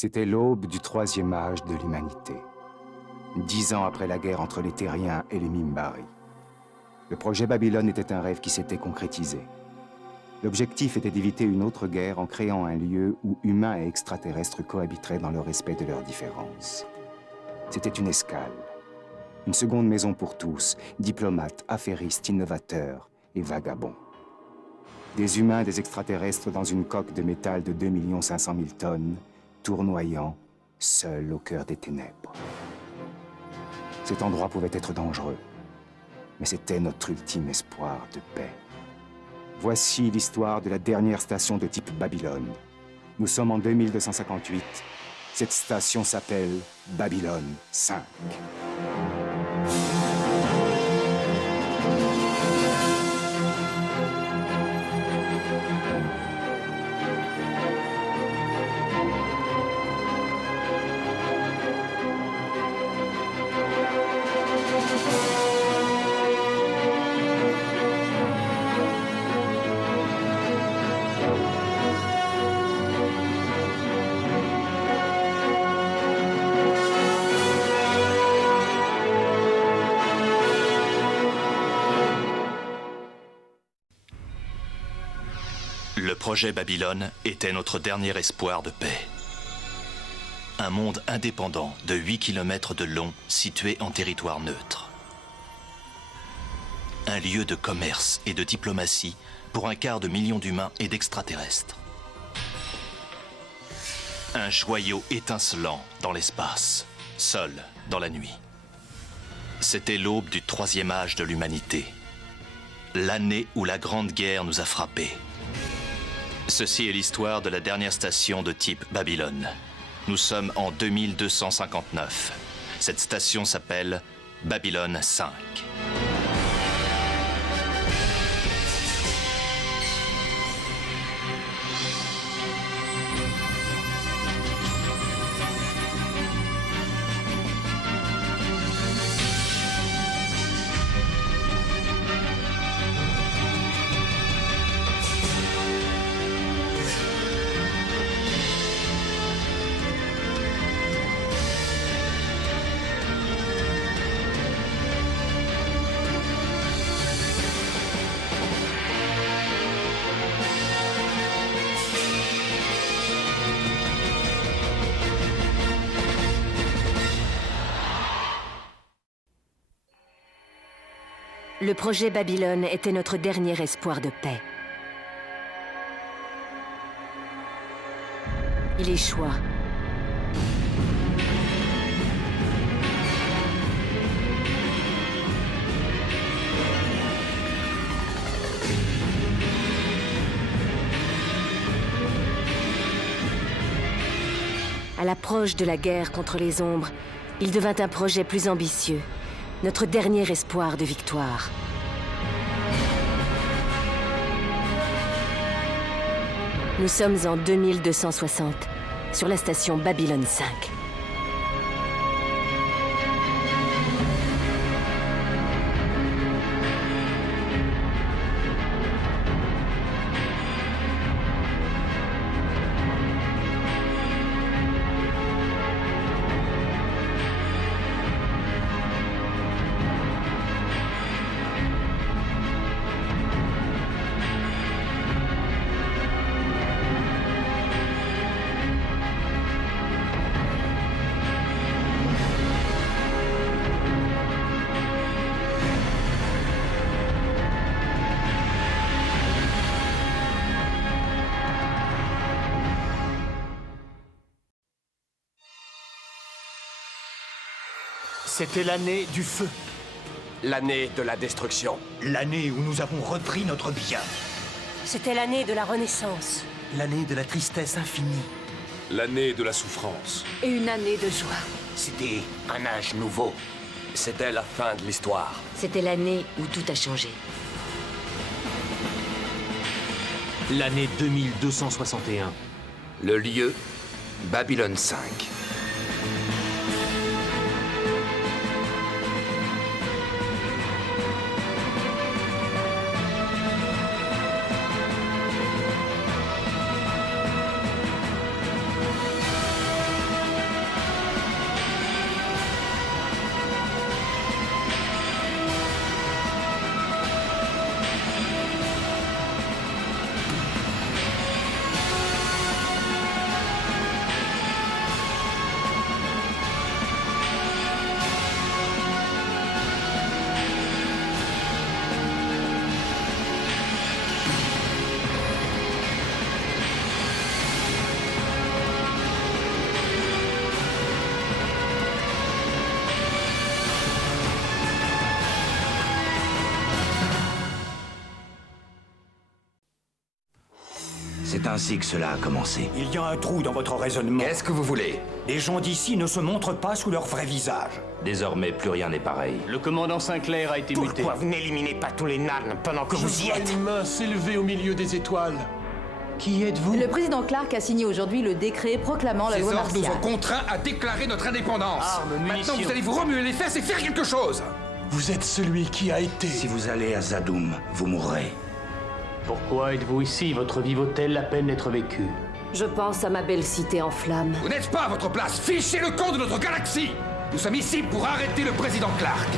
C'était l'aube du troisième âge de l'humanité. 10 ans après la guerre entre les Terriens et les Minbari. Le projet Babylone était un rêve qui s'était concrétisé. L'objectif était d'éviter une autre guerre en créant un lieu où humains et extraterrestres cohabiteraient dans le respect de leurs différences. C'était une escale, une seconde maison pour tous, diplomates, affairistes, innovateurs et vagabonds. Des humains, des extraterrestres dans une coque de métal de 2 500 000 tonnes, tournoyant, seuls au cœur des ténèbres. Cet endroit pouvait être dangereux, mais c'était notre ultime espoir de paix. Voici l'histoire de la dernière station de type Babylone. Nous sommes en 2258. Cette station s'appelle Babylone 5. Le projet Babylone était notre dernier espoir de paix. Un monde indépendant de 8 km de long situé en territoire neutre. Un lieu de commerce et de diplomatie pour un quart de million d'humains et d'extraterrestres. Un joyau étincelant dans l'espace, seul dans la nuit. C'était l'aube du troisième âge de l'humanité. L'année où la Grande Guerre nous a frappés. Ceci est l'histoire de la dernière station de type Babylone. Nous sommes en 2259. Cette station s'appelle Babylone 5. Le projet Babylone était notre dernier espoir de paix. Il échoua. À l'approche de la guerre contre les ombres, il devint un projet plus ambitieux. Notre dernier espoir de victoire. Nous sommes en 2260, sur la station Babylone 5. C'était l'année du feu. L'année de la destruction. L'année où nous avons repris notre bien. C'était l'année de la Renaissance. L'année de la tristesse infinie. L'année de la souffrance. Et une année de joie. C'était un âge nouveau. C'était la fin de l'histoire. C'était l'année où tout a changé. L'année 2261. Le lieu, Babylone 5. C'est ainsi que cela a commencé. Il y a un trou dans votre raisonnement. Qu'est-ce que vous voulez? Les gens d'ici ne se montrent pas sous leur vrai visage. Désormais, plus rien n'est pareil. Le commandant Sinclair a été muté. Pourquoi vous n'éliminez pas tous les nanes pendant que vous y êtes? Une main s'élever au milieu des étoiles. Qui êtes-vous? Le président Clark a signé aujourd'hui le décret proclamant la loi Ces ordres nous martiale. ont contraints à déclarer notre indépendance. Armes, Maintenant, munitions. vous allez vous remuer les fesses et faire quelque chose. Vous êtes celui qui a été. Si vous allez à Zadoum, vous mourrez. Pourquoi êtes-vous ici? Votre vie vaut-elle la peine d'être vécue? Je pense à ma belle cité en flammes. Vous n'êtes pas à votre place. Fichez le camp de notre galaxie. Nous sommes ici pour arrêter le président Clark.